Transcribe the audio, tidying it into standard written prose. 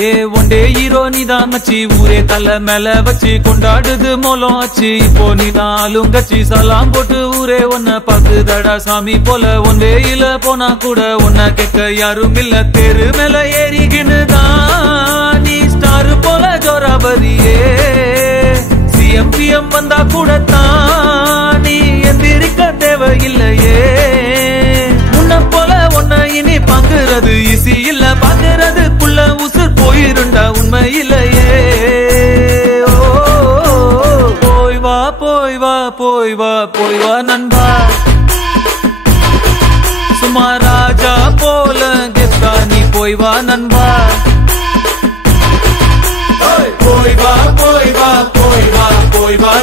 ஏ one day hero நீதான் மச்சி ஊரே தலை மேல வச்சு கொண்டாடுது மோலம் ஆச்சு இப்போ நீ நாளும் கச்சி சலாம் போட்டு ஊரே ஒன்ன பாக்குதடா சாமி போல ஒன்றே இல்ல போனா கூட ஒன்ன கேட்க யாரும் இல்ல தெரு மேல ஏறிக்கினுதான் நீ ஸ்டார் போல ஜோராபரியே சிஎம்பிஎம் வந்தா கூட தான் நீ எந்திரிக்க தேவையில்லையே முன்ன போல ஒன்ன இனி பாக்குறது ஈஸி இல்ல பாக்குறதுக்குள்ள உசுர் போயிருண்டா உண்மையிலேயே போய் வா போய் வா போய் வா போய் வா நண்பா சும்மா ராஜா போல கெத்தா நீ போய் வா நண்பா போய் வா போய் வா போய் வா போய் வா